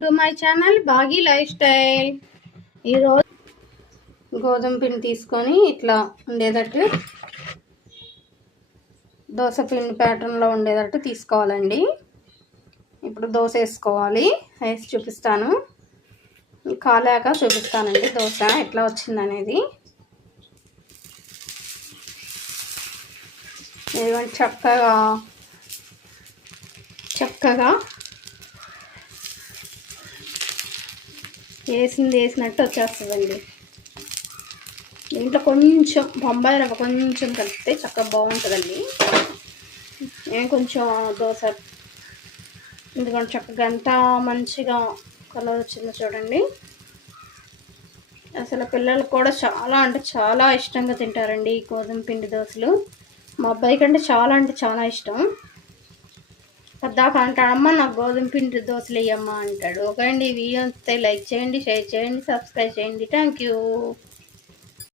To my channel Baaghi life style. ఈరోజు గోధుమ పిండి తీసుకొని ఇట్లా ఉండేటట్టు దోశ పిండి ప్యాటర్న్లో ఉండేటట్టు తీసుకోవాలండి. ఇప్పుడు దోశ వేసుకోవాలి, వేసి చూపిస్తాను. కాలాక చూపిస్తానండి దోశ ఎట్లా వచ్చిందనేది. ఇదిగోండి చక్కగా వేసినట్టు వచ్చేస్తుందండి. దీంట్లో కొంచెం బొంబాయి రవ్వ కొంచెం కలిపితే చక్కగా బాగుంటుందండి. నేను కొంచెం దోశ ఎందుకంటే చక్కగా ఎంత మంచిగా కలర్ వచ్చిందో చూడండి. అసలు పిల్లలు కూడా చాలా అంటే చాలా ఇష్టంగా తింటారండి ఈ గోధుమ పిండి దోశలు. మా అబ్బాయి కంటే చాలా అంటే చాలా ఇష్టం. పద్దాక అంటాడమ్మా నాకు గోధుమ పిండి దోశలు వేయమ్మా అంటాడు. ఓకే అండి, ఈ వీడియో లైక్ చేయండి, షేర్ చేయండి, సబ్స్క్రైబ్ చేయండి. Thank you.